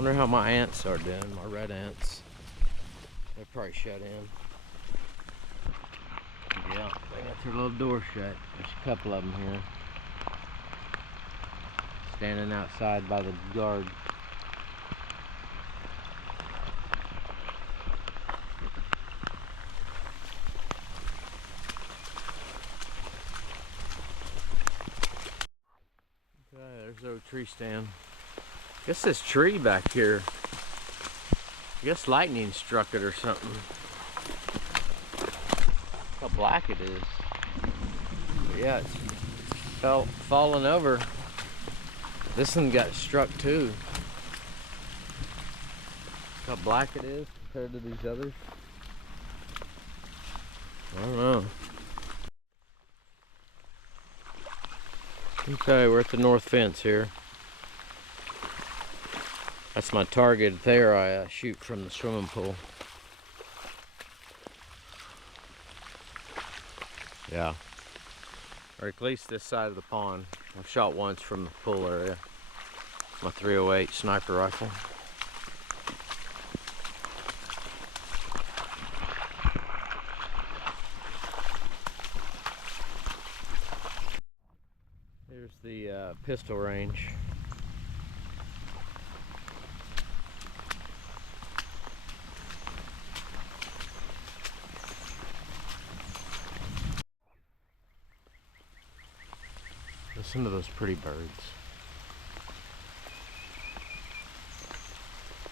Wonder how my ants are doing, my red ants. They're probably shut in. Yeah, they got their little door shut. There's a couple of them here. Standing outside by the guard. Okay, there's the old tree stand. Guess this tree back here, I guess lightning struck it or something. How black it is. But yeah, it's falling over. This one got struck too. How black it is compared to these others. I don't know. Okay, we're at the north fence here. That's my target there. I shoot from the swimming pool. Yeah. Or at least this side of the pond. I've shot once from the pool area. My .308 sniper rifle. Here's the pistol range. Listen to those pretty birds.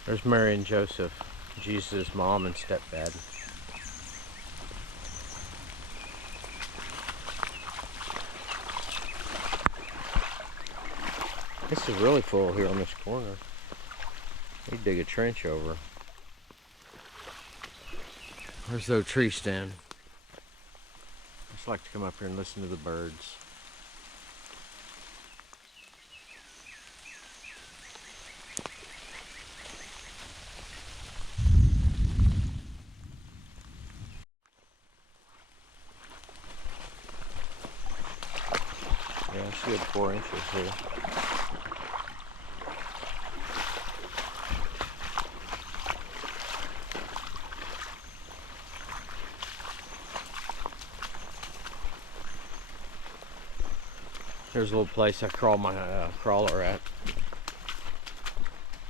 There's Mary and Joseph, Jesus' mom and stepdad. This is really full here on this corner. We dig a trench over. There's the tree stand. I just like to come up here and listen to the birds. Yeah, I see it 4 inches here. There's a little place I crawl my crawler at.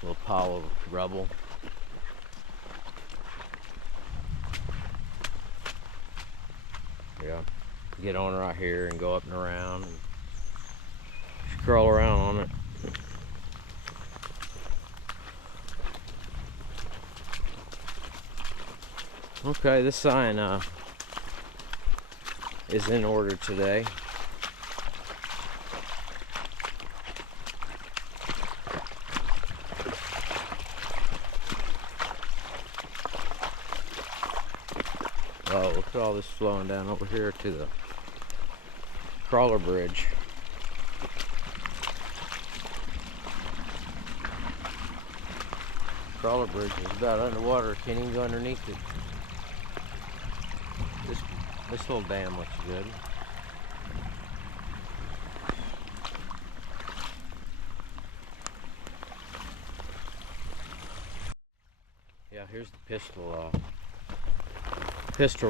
A little pile of rubble. Yeah, get on right here and go up and around and just crawl around on it. Okay, this sign is in order today. Oh, look at all this flowing down over here to the crawler bridge. Crawler bridge is about underwater. Can't even go underneath it. This little dam looks good. Yeah, here's the pistol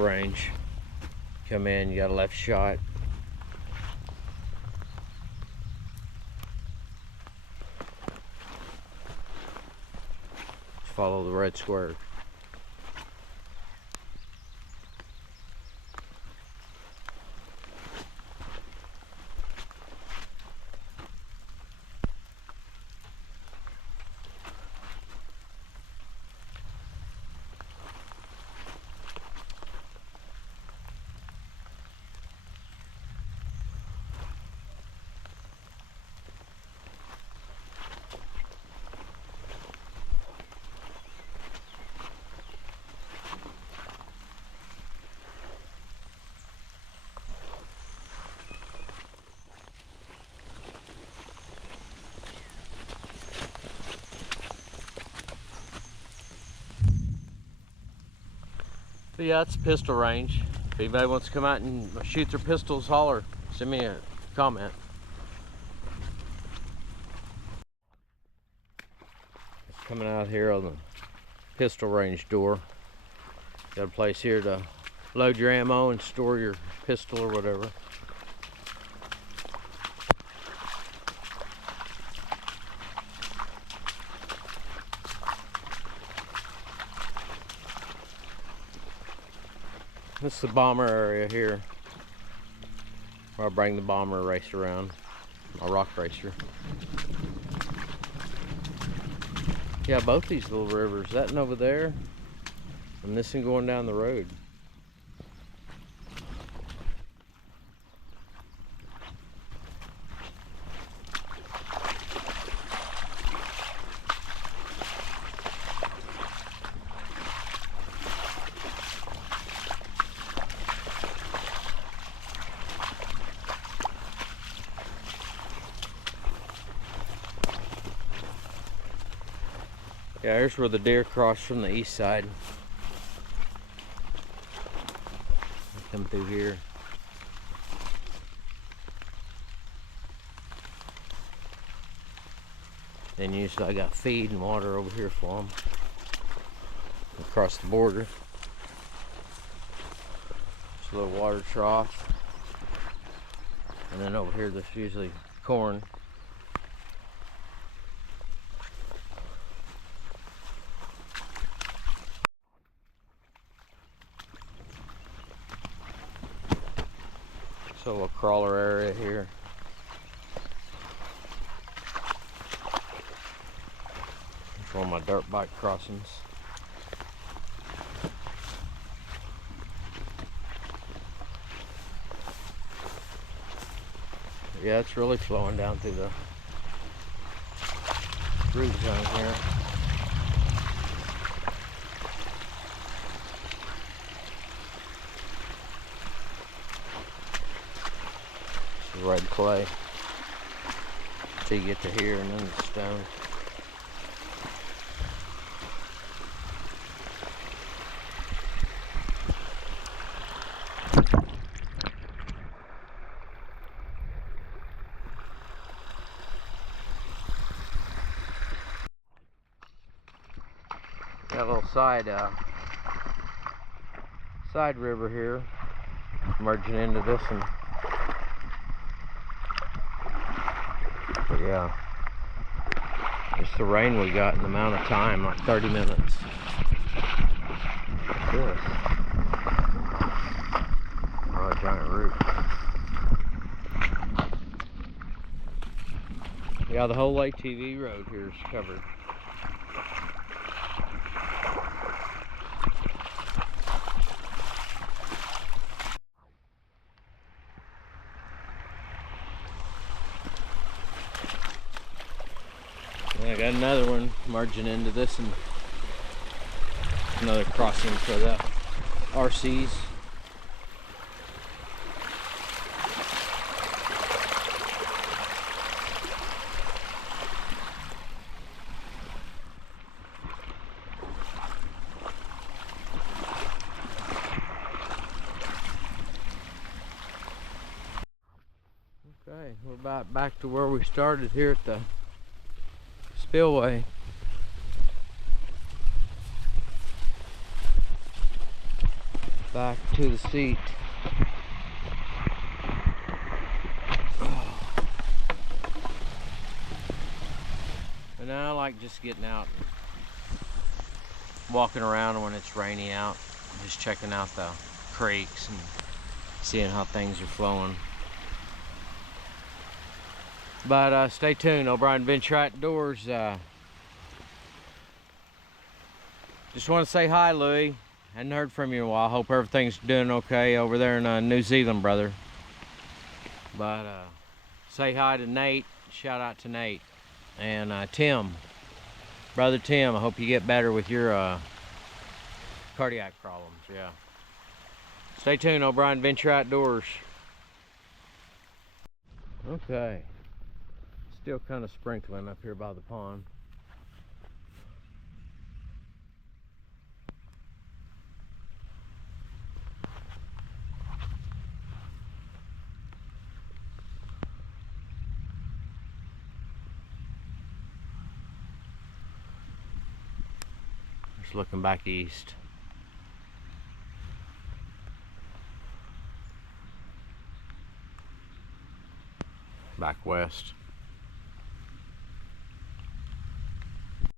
range. Come in, you got a left shot. Just follow the red square. But yeah, it's pistol range. If anybody wants to come out and shoot their pistols, holler. Send me a comment. coming out here on the pistol range door. Got a place here to load your ammo and store your pistol or whatever. This is the bomber area here, where I bring the bomber race around, my rock racer. Yeah, both these little rivers, that one over there, and this one going down the road. Yeah, here's where the deer cross from the east side. They come through here. Then usually I got feed and water over here for them. Across the border. It's a little water trough. And then over here there's usually corn. A little crawler area here. It's one of my dirt bike crossings. Yeah, it's really flowing down through the root zone here. Red clay till you get to here, and then the stone. Got a little side river here merging into this one. But yeah, just the rain we got in the amount of time, like 30 minutes. Look at this. Oh, a giant root. Yeah, the whole ATV road here is covered. I got another one merging into this, and another crossing for the RCs. Okay, we're about back to where we started here at the spillway. Back to the seat. And now I like just getting out and walking around when it's rainy out, just checking out the creeks and seeing how things are flowing. But stay tuned, O'Brien Adventure Outdoors. Just want to say hi, Louie. Hadn't heard from you in a while. Hope everything's doing okay over there in New Zealand, brother. But say hi to Nate. Shout out to Nate. And Tim. Brother Tim, I hope you get better with your cardiac problems. Yeah. Stay tuned, O'Brien Adventure Outdoors. Okay. Still kind of sprinkling up here by the pond. Just looking back east. Back west.